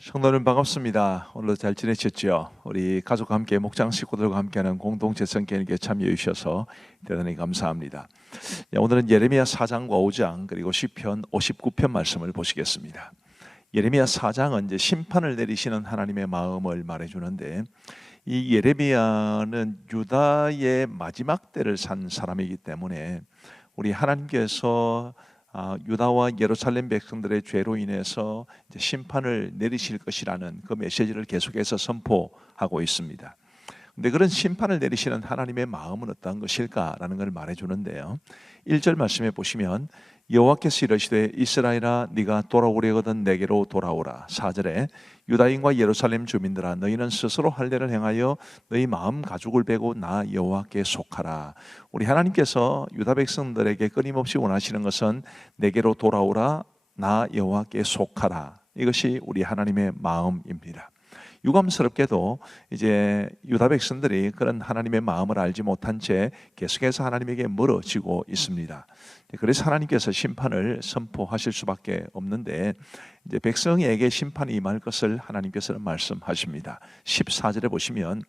성도님 반갑습니다. 오늘도 잘 지내셨죠? 우리 가족과 함께 목장 식구들과 함께하는 공동체 성경에게 참여해 주셔서 대단히 감사합니다. 오늘은 예레미야 4장과 5장 그리고 시편 59편 말씀을 보시겠습니다. 예레미야 4장은 이제 심판을 내리시는 하나님의 마음을 말해주는데, 이 예레미야는 유다의 마지막 때를 산 사람이기 때문에 우리 하나님께서 유다와 예루살렘 백성들의 죄로 인해서 이제 심판을 내리실 것이라는 그 메시지를 계속해서 선포하고 있습니다. 근데 그런 심판을 내리시는 하나님의 마음은 어떤 것일까라는 걸 말해주는데요. 1절 말씀에 보시면 여호와께서 이르시되 이스라엘아 네가 돌아오려거든 내게로 돌아오라. 4절에 유다인과 예루살렘 주민들아 너희는 스스로 할례를 행하여 너희 마음 가죽을 베고 나 여호와께 속하라. 우리 하나님께서 유다 백성들에게 끊임없이 원하시는 것은 내게로 돌아오라, 나 여호와께 속하라. 이것이 우리 하나님의 마음입니다. 유감스럽게도 이제 유다 백성들이 그런 하나님의 마음을 알지 못한 채 계속해서 하나님에게 멀어지고 있습니다. 그래서 하나님께서 심판을 선포하실 수밖에 없는데, 이제 백성에게 심판이 임할 것을 하나님께서는 말씀하십니다. 14절에 보시면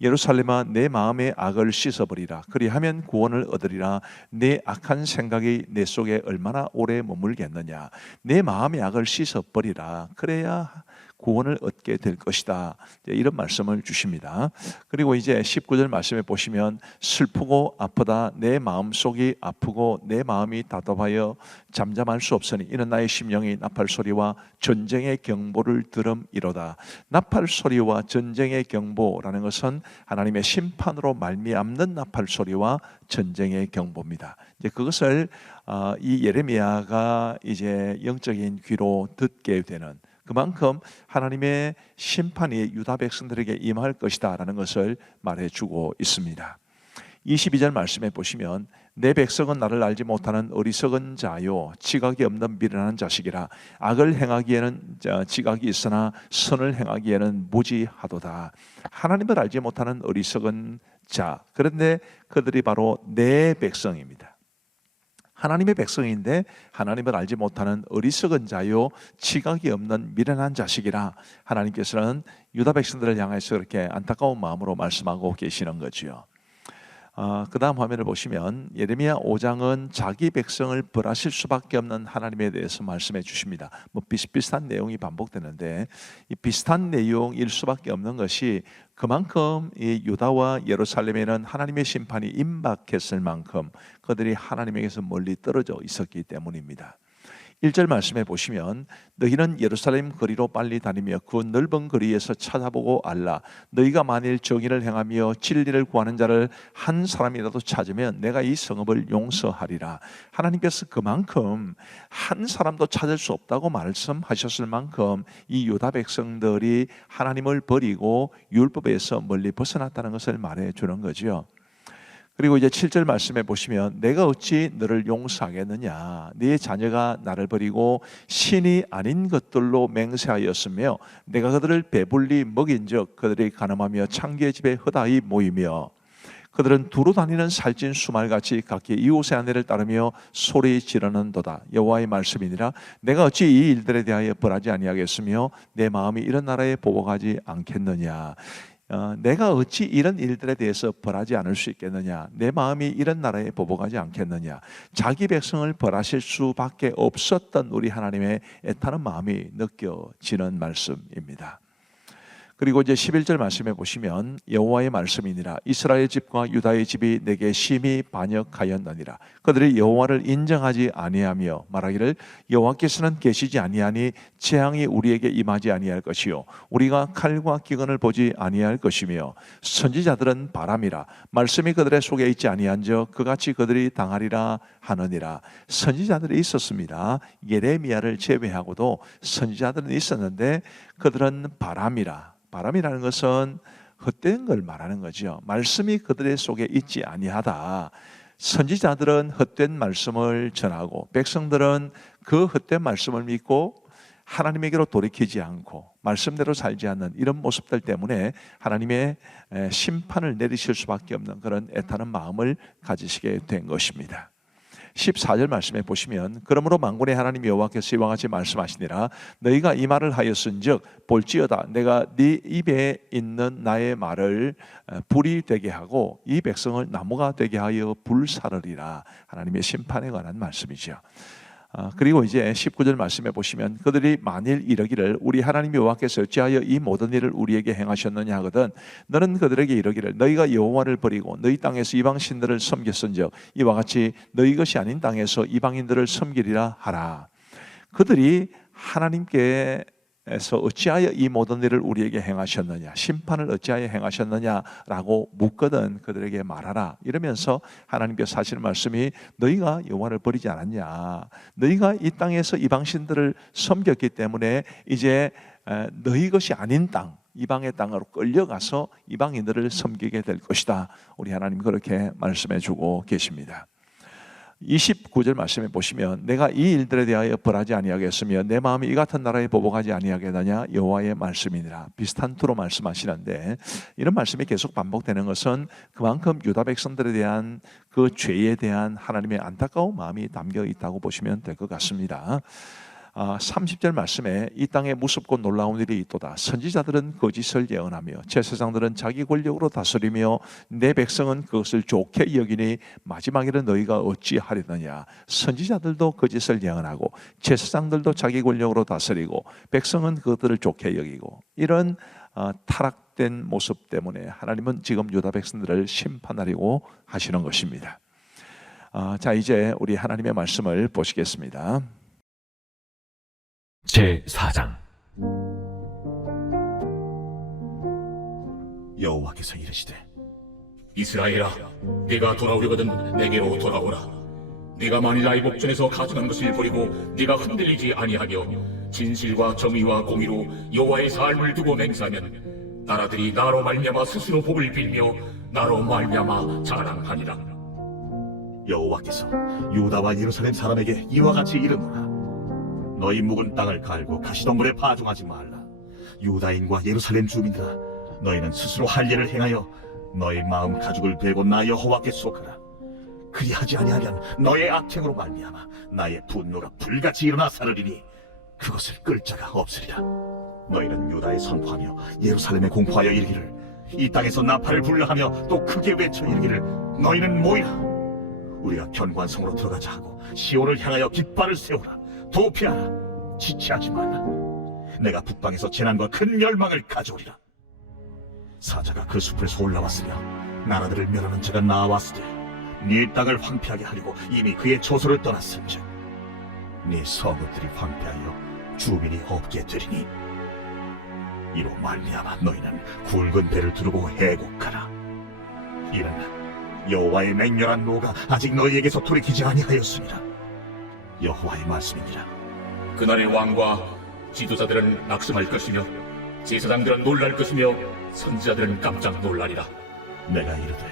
예루살렘아 내 마음의 악을 씻어버리라. 그리하면 구원을 얻으리라. 내 악한 생각이 내 속에 얼마나 오래 머물겠느냐. 내 마음의 악을 씻어버리라. 그래야 구원을 얻게 될 것이다. 이런 말씀을 주십니다. 그리고 이제 19절 말씀에 보시면 슬프고 아프다. 내 마음속이 아프고 내 마음이 답답하여 잠잠할 수 없으니 이는 나의 심령이 나팔 소리와 전쟁의 경보를 들음이로다. 나팔 소리와 전쟁의 경보라는 것은 하나님의 심판으로 말미암는 나팔 소리와 전쟁의 경보입니다. 이제 그것을 이 예레미야가 이제 영적인 귀로 듣게 되는, 그만큼 하나님의 심판이 유다 백성들에게 임할 것이다라는 것을 말해주고 있습니다. 22절 말씀에 보시면 내 백성은 나를 알지 못하는 어리석은 자요 지각이 없는 미련한 자식이라. 악을 행하기에는 지각이 있으나 선을 행하기에는 무지하도다. 하나님을 알지 못하는 어리석은 자, 그런데 그들이 바로 내 백성입니다. 하나님의 백성인데 하나님을 알지 못하는 어리석은 자요 지각이 없는 미련한 자식이라. 하나님께서는 유다 백성들을 향해서 그렇게 안타까운 마음으로 말씀하고 계시는 거지요. 그 다음 화면을 보시면 예레미야 5장은 자기 백성을 벌하실 수밖에 없는 하나님에 대해서 말씀해 주십니다. 비슷비슷한 내용이 반복되는데, 이 비슷한 내용일 수밖에 없는 것이 그만큼 이 유다와 예루살렘에는 하나님의 심판이 임박했을 만큼 그들이 하나님에게서 멀리 떨어져 있었기 때문입니다. 1절 말씀에 보시면 너희는 예루살렘 거리로 빨리 다니며 그 넓은 거리에서 찾아보고 알라. 너희가 만일 정의를 행하며 진리를 구하는 자를 한 사람이라도 찾으면 내가 이 성읍을 용서하리라. 하나님께서 그만큼 한 사람도 찾을 수 없다고 말씀하셨을 만큼 이 유다 백성들이 하나님을 버리고 율법에서 멀리 벗어났다는 것을 말해주는 거죠. 그리고 이제 7절 말씀에 보시면 내가 어찌 너를 용서하겠느냐. 네 자녀가 나를 버리고 신이 아닌 것들로 맹세하였으며 내가 그들을 배불리 먹인즉 그들이 가늠하며 창기의 집에 허다히 모이며 그들은 두루 다니는 살찐 수말같이 각기 이웃의 아내를 따르며 소리 지르는도다. 여호와의 말씀이니라. 내가 어찌 이 일들에 대하여 벌하지 아니하겠으며 내 마음이 이런 나라에 보복하지 않겠느냐. 내가 어찌 이런 일들에 대해서 벌하지 않을 수 있겠느냐. 내 마음이 이런 나라에 보복하지 않겠느냐. 자기 백성을 벌하실 수밖에 없었던 우리 하나님의 애타는 마음이 느껴지는 말씀입니다. 그리고 이제 11절 말씀에 보시면 여호와의 말씀이니라. 이스라엘 집과 유다의 집이 내게 심히 반역하였느니라. 그들이 여호와를 인정하지 아니하며 말하기를 여호와께서는 계시지 아니하니 재앙이 우리에게 임하지 아니할 것이요 우리가 칼과 기근을 보지 아니할 것이며 선지자들은 바람이라. 말씀이 그들의 속에 있지 아니한즉 그같이 그들이 당하리라 하느니라. 선지자들이 있었습니다. 예레미야를 제외하고도 선지자들은 있었는데 그들은 바람이라. 바람이라는 것은 헛된 걸 말하는 거죠. 말씀이 그들의 속에 있지 아니하다. 선지자들은 헛된 말씀을 전하고 백성들은 그 헛된 말씀을 믿고 하나님에게로 돌이키지 않고 말씀대로 살지 않는 이런 모습들 때문에 하나님의 심판을 내리실 수밖에 없는 그런 애타는 마음을 가지시게 된 것입니다. 14절 말씀에 보시면 그러므로 만군의 하나님 여호와께서 이와 같이 말씀하시니라 너희가 이 말을 하였은즉 볼지어다 내가 네 입에 있는 나의 말을 불이 되게 하고 이 백성을 나무가 되게 하여 불사르리라. 하나님의 심판에 관한 말씀이죠. 그리고 이제 19절 말씀에 보시면 그들이 만일 이르기를 우리 하나님 여호와께서 어찌하여 이 모든 일을 우리에게 행하셨느냐 하거든 너는 그들에게 이르기를 너희가 여호와를 버리고 너희 땅에서 이방 신들을 섬겼은즉 이와 같이 너희 것이 아닌 땅에서 이방인들을 섬기리라 하라. 그들이 하나님께서 어찌하여 이 모든 일을 우리에게 행하셨느냐, 심판을 어찌하여 행하셨느냐라고 묻거든 그들에게 말하라. 이러면서 하나님께서 하시는 말씀이 너희가 여호와를 버리지 않았냐, 너희가 이 땅에서 이방신들을 섬겼기 때문에 이제 너희 것이 아닌 땅, 이방의 땅으로 끌려가서 이방인들을 섬기게 될 것이다. 우리 하나님 그렇게 말씀해 주고 계십니다. 29절 말씀에 보시면 내가 이 일들에 대하여 벌하지 아니하겠으며 내 마음이 이 같은 나라에 보복하지 아니하겠느냐 여호와의 말씀이니라. 비슷한 투로 말씀하시는데 이런 말씀이 계속 반복되는 것은 그만큼 유다 백성들에 대한 그 죄에 대한 하나님의 안타까운 마음이 담겨 있다고 보시면 될 것 같습니다. 30절 말씀에 이 땅에 무섭고 놀라운 일이 있도다. 선지자들은 거짓을 예언하며 제사장들은 자기 권력으로 다스리며 내 백성은 그것을 좋게 여기니 마지막에는 너희가 어찌하려느냐. 선지자들도 거짓을 예언하고 제사장들도 자기 권력으로 다스리고 백성은 그것들을 좋게 여기고 이런 타락된 모습 때문에 하나님은 지금 유다 백성들을 심판하려고 하시는 것입니다. 자, 이제 우리 하나님의 말씀을 보시겠습니다. 제4장 여호와께서 이르시되 이스라엘아, 네가 돌아오려거든 내게로 돌아오라. 네가 만일 나의 목전에서 가증한 것을 버리고 네가 흔들리지 아니하며 진실과 정의와 공의로 여호와의 삶을 두고 맹세하면 나라들이 나로 말미암아 스스로 복을 빌며 나로 말미암아 자랑하니라. 여호와께서 유다와 예루살렘 사람에게 이와 같이 이르노라. 너희 묵은 땅을 갈고 가시덤불에 파종하지 말라. 유다인과 예루살렘 주민들아, 너희는 스스로 할 일을 행하여 너희 마음 가죽을 베고 나 여호와께 속하라. 그리하지 아니하면 너의 악행으로 말미암아 나의 분노가 불같이 일어나 사르리니 그것을 끌 자가 없으리라. 너희는 유다에 선포하며 예루살렘에 공포하여 이르기를 이 땅에서 나팔을 불러하며 또 크게 외쳐 이르기를 너희는 모이라. 우리가 견관성으로 들어가자 하고 시온을 향하여 깃발을 세우라. 도피하라. 지체하지 말라. 내가 북방에서 재난과 큰 멸망을 가져오리라. 사자가 그 숲에서 올라왔으며 나라들을 멸하는 자가 나왔으되 네 땅을 황폐하게 하려고 이미 그의 조소를 떠났은즉 네 성읍들이 황폐하여 주민이 없게 되리니 이로 말미암아 너희는 굵은 배를 두르고 해곡하라. 이는 여호와의 맹렬한 노가 아직 너희에게서 돌이키지 아니하였습니다. 여호와의 말씀이니라. 그날의 왕과 지도자들은 낙심할 것이며 제사장들은 놀랄 것이며 선지자들은 깜짝 놀라리라. 내가 이르되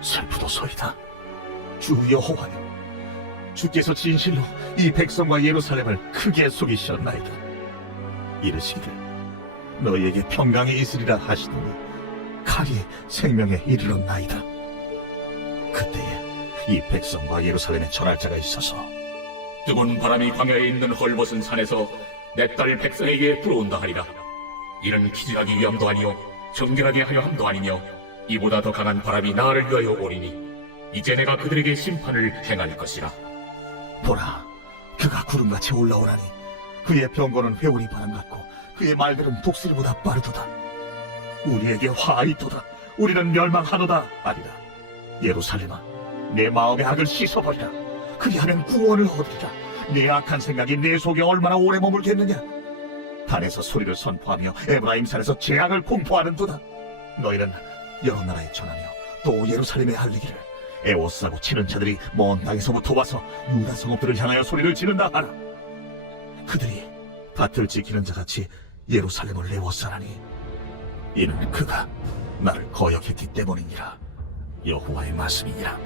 슬프도소이다. 주 여호와여, 주께서 진실로 이 백성과 예루살렘을 크게 속이셨나이다. 이르시기를 너희에게 평강이 있으리라 하시더니 칼이 생명에 이르렀나이다. 그때에 이 백성과 예루살렘에 전할 자가 있어서 뜨거운 바람이 광야에 있는 헐벗은 산에서 내 딸 백성에게 불어온다 하리라. 이는 기진하기 위함도 아니요 정결하게 하려 함도 아니며 이보다 더 강한 바람이 나를 위하여 오리니 이제 내가 그들에게 심판을 행할 것이라. 보라, 그가 구름같이 올라오라니 그의 병거는 회오리 바람 같고 그의 말들은 독수리보다 빠르도다. 우리에게 화 있도다. 우리는 멸망하노다 아니라. 예루살렘아, 내 마음의 악을 씻어버리라. 그리하면 구원을 얻으리라. 내 악한 생각이 내 속에 얼마나 오래 머물겠느냐. 단에서 소리를 선포하며 에브라임 산에서 재앙을 공포하는도다. 너희는 여러 나라에 전하며 또 예루살렘에 알리기를 에워싸고 치는 자들이 먼 땅에서부터 와서 유다 성읍들을 향하여 소리를 지른다 하라. 그들이 밭을 지키는 자같이 예루살렘을 에워싸라니 이는 그가 나를 거역했기 때문이니라. 여호와의 말씀이니라.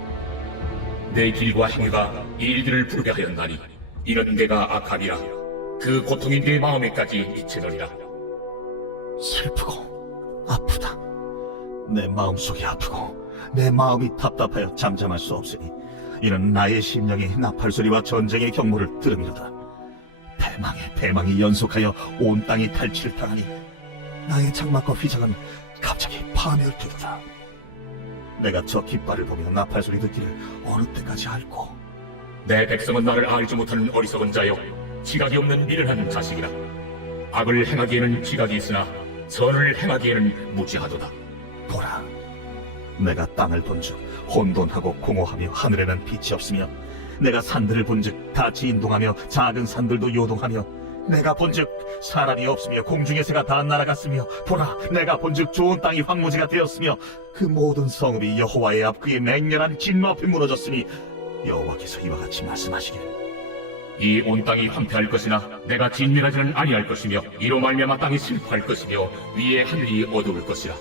내 길과 행위가 이 일들을 부르게 하였나니 이는 내가 악함이라. 그 고통이 내 마음에까지 미치느니라. 슬프고 아프다. 내 마음속이 아프고 내 마음이 답답하여 잠잠할 수 없으니 이는 나의 심령이 나팔소리와 전쟁의 경보를 들음이로다. 패망이 연속하여 온 땅이 탈취를 당하니 나의 장막과 휘장은 갑자기 파멸되도다. 내가 저 깃발을 보며 나팔소리 듣기를 어느 때까지 앓고 내 백성은 나를 알지 못하는 어리석은 자여 지각이 없는 미련한 자식이라. 악을 행하기에는 지각이 있으나 선을 행하기에는 무지하도다. 보라, 내가 땅을 본즉 혼돈하고 공허하며 하늘에는 빛이 없으며 내가 산들을 본즉 다 진동하며 작은 산들도 요동하며 내가 본즉 사람이 없으며 공중의 새가 다 날아갔으며 보라, 내가 본즉 좋은 땅이 황무지가 되었으며 그 모든 성읍이 여호와의 앞 그의 맹렬한 진노 앞에 무너졌으니 여호와께서 이와 같이 말씀하시기를 이 온 땅이 황폐할 것이나 내가 진멸하지는 아니할 것이며 이로 말미암아 땅이 슬퍼할 것이며 위에 하늘이 어두울 것이라.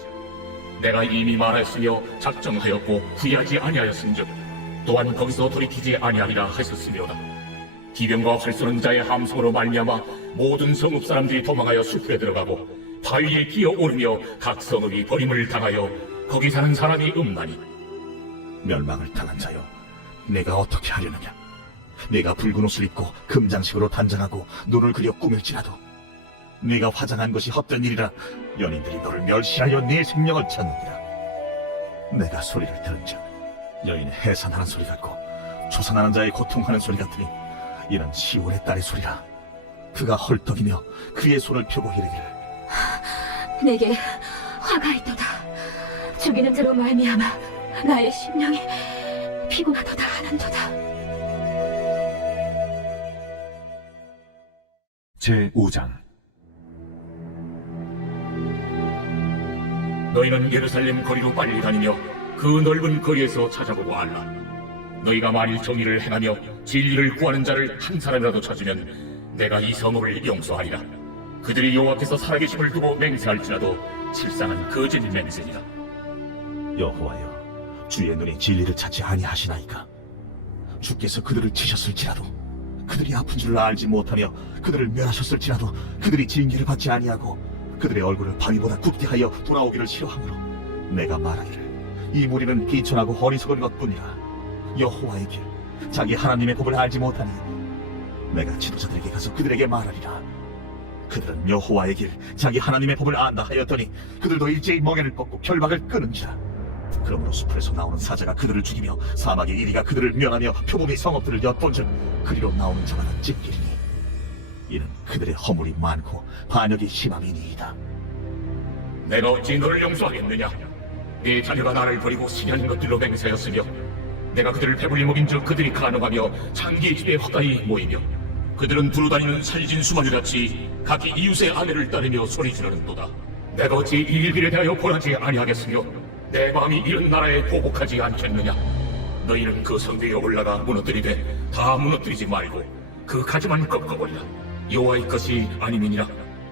내가 이미 말하였으며 작정하였고 후회하지 아니하였은즉 또한 거기서 돌이키지 아니하리라 하셨으며다. 기병과 활 쏘는 자의 함성으로 말미암아 모든 성읍 사람들이 도망하여 숲에 들어가고 바위에 기어오르며 각 성읍이 버림을 당하여 거기 사는 사람이 없나니. 멸망을 당한 자여, 내가 어떻게 하려느냐? 내가 붉은 옷을 입고 금장식으로 단장하고 눈을 그려 꾸밀지라도 네가 화장한 것이 헛된 일이라 연인들이 너를 멸시하여 네 생명을 찾느니라. 내가 소리를 들은즉 여인의 해산하는 소리 같고 초산하는 자의 고통하는 소리 같으니 이는 시온의 딸의 소리라. 그가 헐떡이며 그의 손을 펴고 이르기를 내게 화가 있도다. 죽이는 자로 말미암아 나의 심령이 피곤하도다 하는도다. 제5장. 너희는 예루살렘 거리로 빨리 다니며 그 넓은 거리에서 찾아보고 알라. 너희가 만일 정의를 행하며 진리를 구하는 자를 한 사람이라도 찾으면 내가 이 성읍을 용서하리라. 그들이 여호와께서 살아계심을 두고 맹세할지라도 실상은 거짓 맹세니라. 여호와여, 주의 눈이 진리를 찾지 아니하시나이까? 주께서 그들을 치셨을지라도 그들이 아픈 줄을 알지 못하며 그들을 멸하셨을지라도 그들이 징계를 받지 아니하고 그들의 얼굴을 바위보다 굳게 하여 돌아오기를 싫어하므로 내가 말하기를 이 무리는 비천하고 어리석은 것뿐이라. 여호와의 길, 자기 하나님의 법을 알지 못하니 내가 지도자들에게 가서 그들에게 말하리라. 그들은 여호와의 길, 자기 하나님의 법을 안다 하였더니 그들도 일제히 멍에를 뻗고 결박을 끊은지라. 그러므로 숲에서 나오는 사자가 그들을 죽이며 사막의 이리가 그들을 멸하며 표범이 성읍들을 엿본즉 그리로 나오는 자마다 찢기리니 이는 그들의 허물이 많고 반역이 심함이니이다. 내가 어찌 너를 용서하겠느냐? 네 자녀가 나를 버리고 신이하는 것들로 맹세하였으며 내가 그들을 배불리 먹인즉 그들이 간음하며 장기의 집에 허다히 모이며 그들은 두루다니는 살진 수마리같이 각기 이웃의 아내를 따르며 소리 지르는도다. 내가 어찌 이 일들에 대하여 권하지 아니하겠으며 내 마음이 이런 나라에 보복하지 않겠느냐? 너희는 그 성벽에 올라가 무너뜨리되 다 무너뜨리지 말고 그 가지만 꺾어버리라. 여호와의 것이 아님이니라.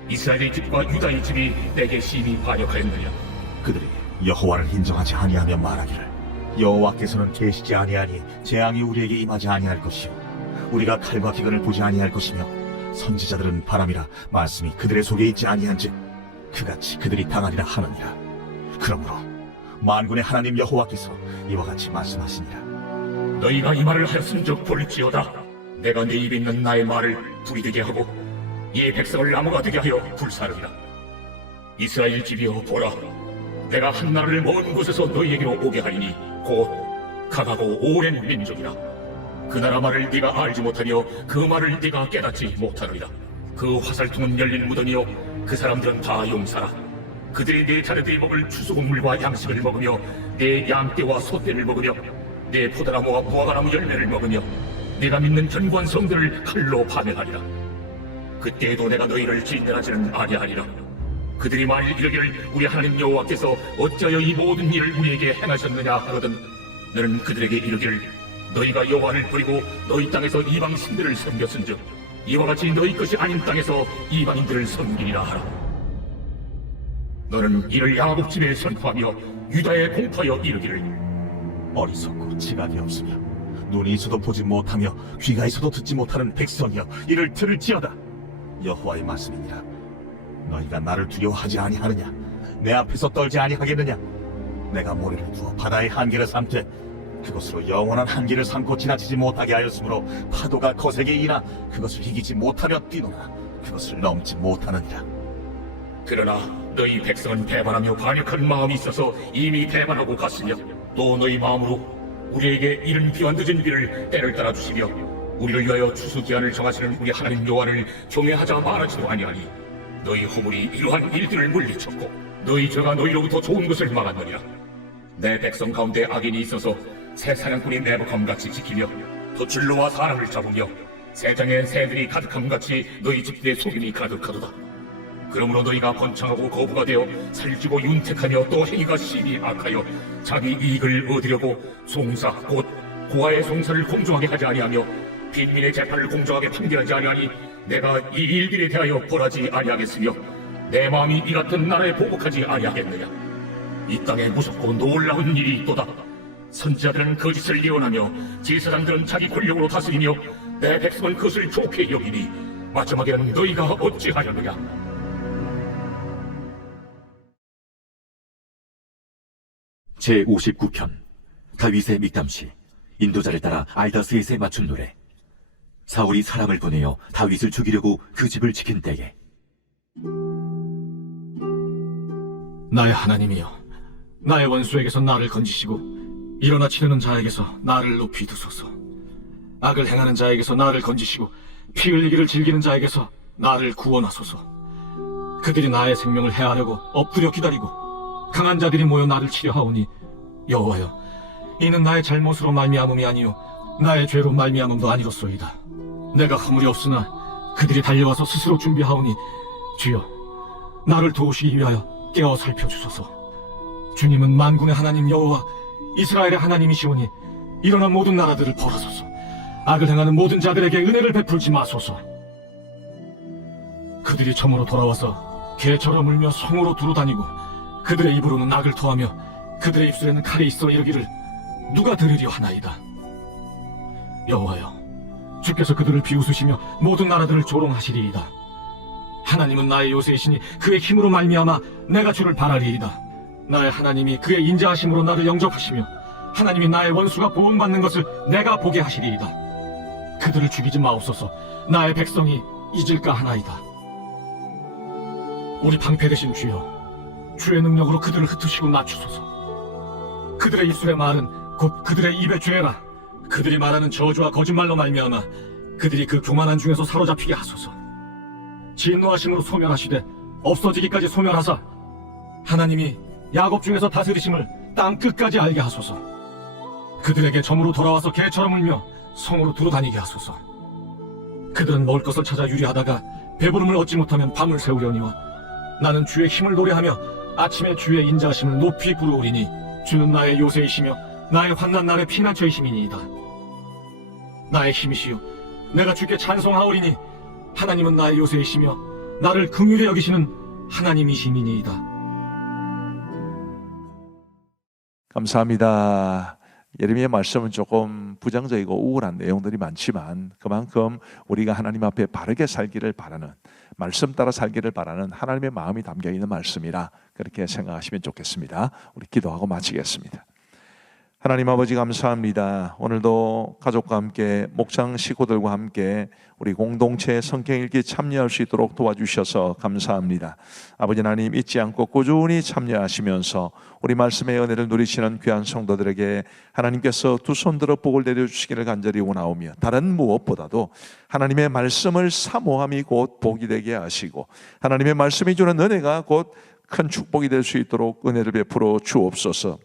이스라엘의 집과 유다의 집이 내게 심히 반역하였느냐? 그들이 여호와를 인정하지 아니하며 말하기를 여호와께서는 계시지 아니하니 재앙이 우리에게 임하지 아니할 것이요 우리가 칼과 기근을 보지 아니할 것이며 선지자들은 바람이라 말씀이 그들의 속에 있지 아니한즉 그같이 그들이 당하리라 하느니라. 그러므로 만군의 하나님 여호와께서 이와 같이 말씀하시니라. 너희가 이 말을 하였은즉 볼지어다. 내가 네 입에 있는 나의 말을 불이 되게 하고 이 백성을 나무가 되게 하여 불사르리라. 이스라엘 집이여 보라. 내가 한 나라를 먼 곳에서 너희에게로 오게 하리니 곧 강하고 오랜 민족이라. 그 나라 말을 네가 알지 못하며 그 말을 네가 깨닫지 못하느니라. 그 화살통은 열린 무덤이요 그 사람들은 다 용사라. 그들이 네 자녀들이 먹을 추수곡물과 양식을 먹으며 네 양떼와 소떼를 먹으며 네 포도나무와 무화과나무 열매를 먹으며 네가 믿는 견고한 성들을 칼로 파멸하리라. 그때에도 내가 너희를 진멸하지는 아니하리라. 그들이 만일 이르기를 우리 하나님 여호와께서 어찌하여 이 모든 일을 우리에게 행하셨느냐 하거든 너는 그들에게 이르기를 너희가 여호와를 버리고 너희 땅에서 이방 신들을 섬겼은즉 이와 같이 너희 것이 아닌 땅에서 이방인들을 섬기리라 하라. 너는 이를 야곱 집에 선포하며 유다에 공포하여 이르기를 어리석고 지각이 없으며 눈이 있어도 보지 못하며 귀가 있어도 듣지 못하는 백성이여 이를 들을지어다. 여호와의 말씀이니라. 너희가 나를 두려워하지 아니하느냐? 내 앞에서 떨지 아니하겠느냐? 내가 모래를 두어 바다의 한계를 삼되 그것으로 영원한 한계를 삼고 지나치지 못하게 하였으므로 파도가 거세게 일어나 그것을 이기지 못하며 뛰노라. 그것을 넘지 못하느니라. 그러나 너희 백성은 배반하며 반역한 마음이 있어서 이미 배반하고 갔으며 또 너희 마음으로 우리에게 이른 비와 늦은 비를 때를 따라 주시며 우리를 위하여 추수 기한을 정하시는 우리 하나님 여호와를 경외하자 말하지도 아니하니 너희 허물이 이러한 일들을 물리쳤고 너희 죄가 너희로부터 좋은 것을 막았느니라. 내 백성 가운데 악인이 있어서 새 사냥꾼이 매복함같이 지키며 도출로와 사람을 잡으며 새장에 새들이 가득함같이 너희 집들의 속임이 가득하도다. 그러므로 너희가 번창하고 거부가 되어 살찌고 윤택하며 또 행위가 심히 악하여 자기 이익을 얻으려고 송사 곧 고아의 송사를 공정하게 하지 아니하며 빈민의 재판을 공정하게 판결하지 아니하니 내가 이 일들에 대하여 벌하지 아니하겠으며 내 마음이 이 같은 나라에 보복하지 아니하겠느냐. 이 땅에 무섭고 놀라운 일이 있도다. 선지자들은 거짓을 예언하며 제사장들은 자기 권력으로 다스리며 내 백성은 그것을 좋게 여기니 마지막에는 너희가 어찌하려느냐. 제59편 다윗의 믹담시 인도자를 따라 알다스에게 맞춘 노래. 사울이 사람을 보내어 다윗을 죽이려고 그 집을 지킨 때에 나의 하나님이여, 나의 원수에게서 나를 건지시고 일어나 치르는 자에게서 나를 높이 두소서. 악을 행하는 자에게서 나를 건지시고 피 흘리기를 즐기는 자에게서 나를 구원하소서. 그들이 나의 생명을 해하려고 엎드려 기다리고 강한 자들이 모여 나를 치려하오니 여호와여, 이는 나의 잘못으로 말미암음이 아니요 나의 죄로 말미암음도 아니로소이다. 내가 허물이 없으나 그들이 달려와서 스스로 준비하오니 주여, 나를 도우시기 위하여 깨어 살펴주소서. 주님은 만군의 하나님 여호와 이스라엘의 하나님이시오니 일어나 모든 나라들을 벌하소서. 악을 행하는 모든 자들에게 은혜를 베풀지 마소서. 그들이 점으로 돌아와서 개처럼 울며 성으로 두루다니고 그들의 입으로는 악을 토하며 그들의 입술에는 칼이 있어 이르기를 누가 들으려 하나이다. 여호와여, 주께서 그들을 비웃으시며 모든 나라들을 조롱하시리이다. 하나님은 나의 요새이시니 그의 힘으로 말미암아 내가 주를 바라리이다. 나의 하나님이 그의 인자하심으로 나를 영접하시며 하나님이 나의 원수가 보응받는 것을 내가 보게 하시리이다. 그들을 죽이지 마옵소서. 나의 백성이 잊을까 하나이다. 우리 방패 되신 주여, 주의 능력으로 그들을 흩으시고 낮추소서. 그들의 입술의 말은 곧 그들의 입의 죄라. 그들이 말하는 저주와 거짓말로 말미암아 그들이 그 교만한 중에서 사로잡히게 하소서. 진노하심으로 소멸하시되 없어지기까지 소멸하사 하나님이 야곱 중에서 다스리심을 땅 끝까지 알게 하소서. 그들에게 점으로 돌아와서 개처럼 울며 성으로 두루다니게 하소서. 그들은 먹을 것을 찾아 유리하다가 배부름을 얻지 못하면 밤을 새우려니와 나는 주의 힘을 노래하며 아침에 주의 인자하심을 높이 부르오리니 주는 나의 요새이시며 나의 환난 날의 피난처이심이니이다. 나의 힘이시요 내가 주께 찬송하오리니 하나님은 나의 요새이시며 나를 긍휼히 여기시는 하나님이시니이다. 감사합니다. 예레미야 말씀은 조금 부정적이고 우울한 내용들이 많지만 그만큼 우리가 하나님 앞에 바르게 살기를 바라는, 말씀 따라 살기를 바라는 하나님의 마음이 담겨 있는 말씀이라 그렇게 생각하시면 좋겠습니다. 우리 기도하고 마치겠습니다. 하나님 아버지 감사합니다. 오늘도 가족과 함께 목장 식구들과 함께 우리 공동체 성경 읽기 참여할 수 있도록 도와주셔서 감사합니다. 아버지 하나님 잊지 않고 꾸준히 참여하시면서 우리 말씀의 은혜를 누리시는 귀한 성도들에게 하나님께서 두 손 들어 복을 내려주시기를 간절히 원하오며 다른 무엇보다도 하나님의 말씀을 사모함이 곧 복이 되게 하시고 하나님의 말씀이 주는 은혜가 곧 큰 축복이 될 수 있도록 은혜를 베풀어 주옵소서.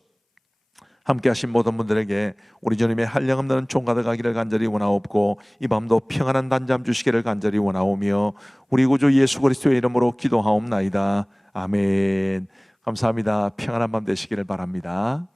함께 하신 모든 분들에게 우리 주님의 한량없는 종가들 가기를 간절히 원하옵고 이 밤도 평안한 단잠 주시기를 간절히 원하오며 우리 구주 예수 그리스도의 이름으로 기도하옵나이다. 아멘. 감사합니다. 평안한 밤 되시기를 바랍니다.